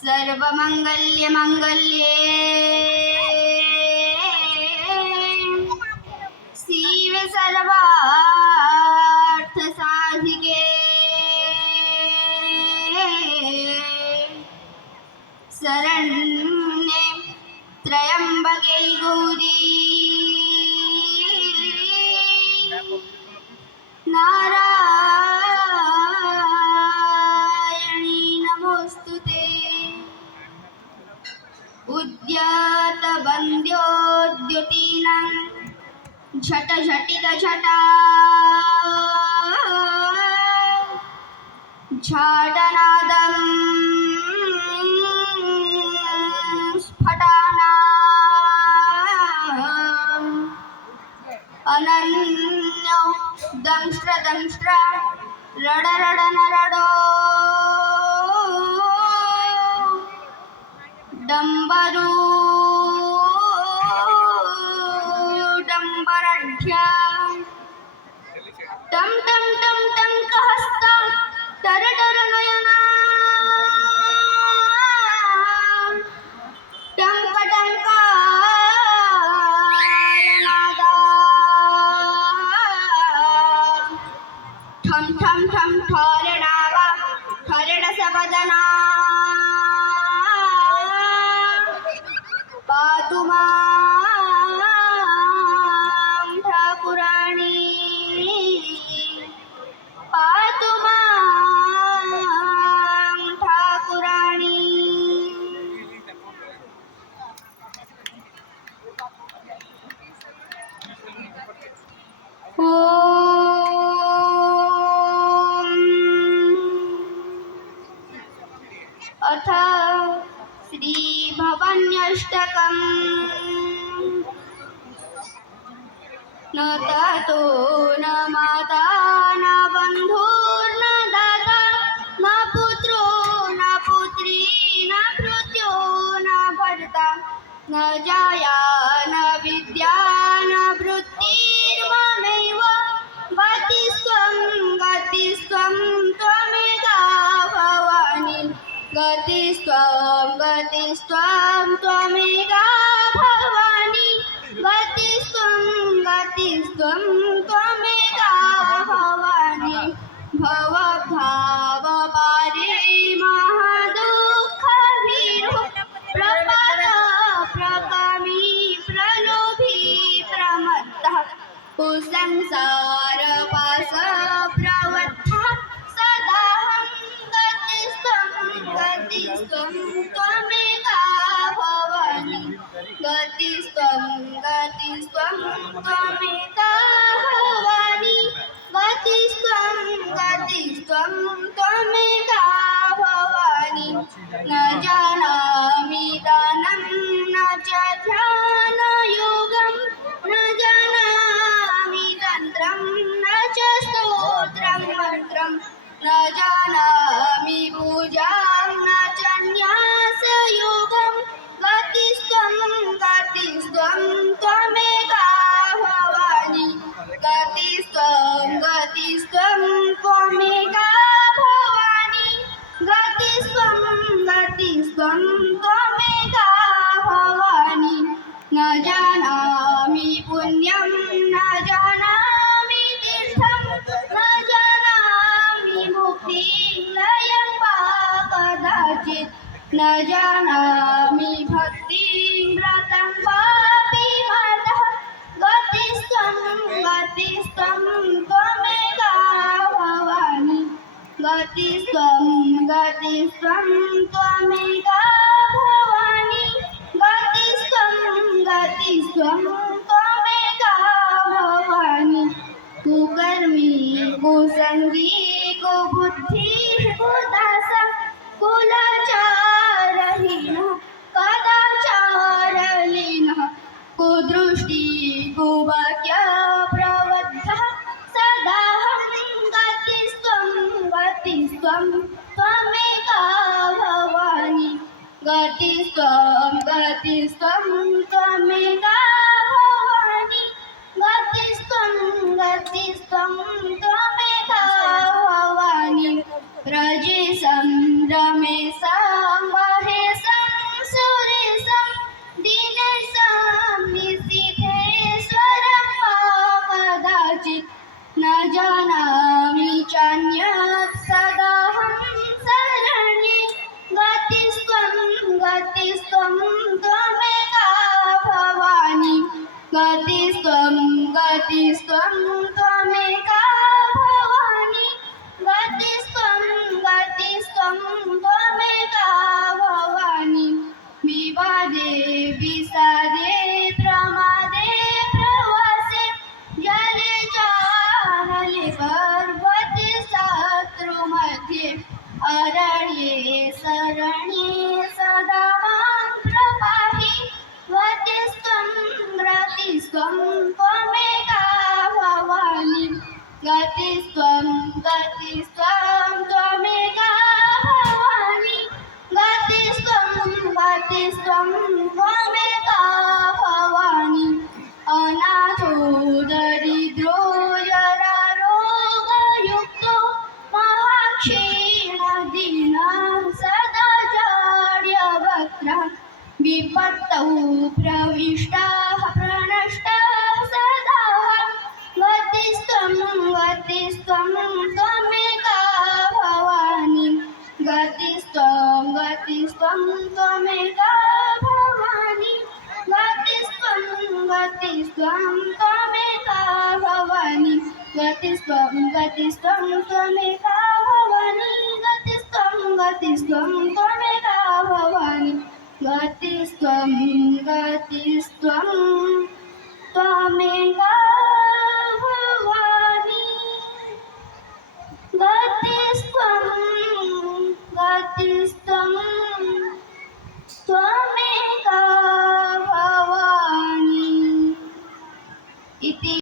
सर्वमंगल्ये शिवे सर्वार्थ साधिके शरण्ये त्र्यंबके गौरी नारायणी नमोस्तुते। उद्यत वन्द्योद्युतीनां झट झटित झटा झाटनादं स्फटानाम् अनन्यो दंष्ट्र दंष्ट्र रड रड नरडो डंबरू डंबरढ्या टम टम टम टंकहस्ता टर टर नयना टंक टंकारनादा ठम ठम ठम ठोरणावा ठरडसवदना पातु मां ठाकुराणी पातु मां ठाकुराणी। अथ श्री भवान्यष्टकम् न ततो न माता न बन्धुर्न दाता न पुत्रो न पुत्री न भृत्यो न भर्ता न जाया न विद्या न वृत्तिर्ममैव गतिस्त्वं गतिस्त्वं त्वमेका भवानि गतिस्त्वं गतिस्त्वं त्वमेका भवानि गतिस्त्वं गतिस्त्वं त्वमेका भवानि भवभावपारे महादुःखभीरो प्रपद प्रकामी प्रलोभी प्रमत्तः कुसंसारपाश प्रवत्तः सदाहं गतिस्त्वं गतिस्त्वं त्वमेका भवानि गतिस्त्वं गतिस्त्वं त्वमेका भवानि गतिस्त्वं गतिस्त्वं त्वमेका भवानि न जानामि दानं न च ध्यानयोगं न जानामि तन्त्रं न च स्तोत्रं मन्त्रं न जानामि पूजां न च न्यासयोगं गतिस्त्वं गतिस्त्वं त्वमेका भवानि गतिस्त्वं गतिस्त्वं त्वमेका भवानि गतिस्त्वं गतिस्त्वं त्वमेका भवानि न जानामि पुण्यं न जानामि तीर्थं न जानामि मुक्तिं लयं वा कदाचित् न जानामि भक्तिं व्रतं वापि मातः गतिस्त्वं गतिस्त्वं त्वमेका भवानि गतिस्त्वं गतिस्त्वं त्वमेका भवानि गतिस्त्वं गतिस्त्वं त्वमेका भवानि कुकर्मी कुसंगी कुबुद्धि कुदास कुलाचारहीनः कदाचारलीनः कुदृष्टि कुवाक्य प्रवद्धः सदाहं गतिस्त्वं गतिस्त्वं त्वमेका भवानि गतिस्त्वं गतिस्त्वं त्वमेका भवानि गतिस्त्वं गतिस्त्वं त्वमेका भवानि रजे संरमे संवहे शरण्ये शरण्ये सदा मां प्रपाहि गतिस्त्वं गतिस्त्वं त्वमेका भवानि गतिस्त्वं गतिस्त्वं त्वमेका भवानि गतिस्त्वं गतिस्त्वं त्वमेका भवानि अनाथो दरिद्रो जरारोगयुक्तो महाक्षीणदीनः सदा जाड्यवक्त्रः विपत्तौ प्रविष्टाः प्रणष्टाः सदा गतिस्त्वं गतिस्त्वं त्वमेका भवानि गतिस्त्वं गतिस्त्वं त्वमेका भवानि गतिस्त्वं गतिस्त्वं त्वमेका भवानि गतिस्त्वं गतिस्त्वं त्वमेका भवानि गतिस्त्वं गतिस्त्वं त्वमेका भवानि गतिस्त्वं गतिस्त्वं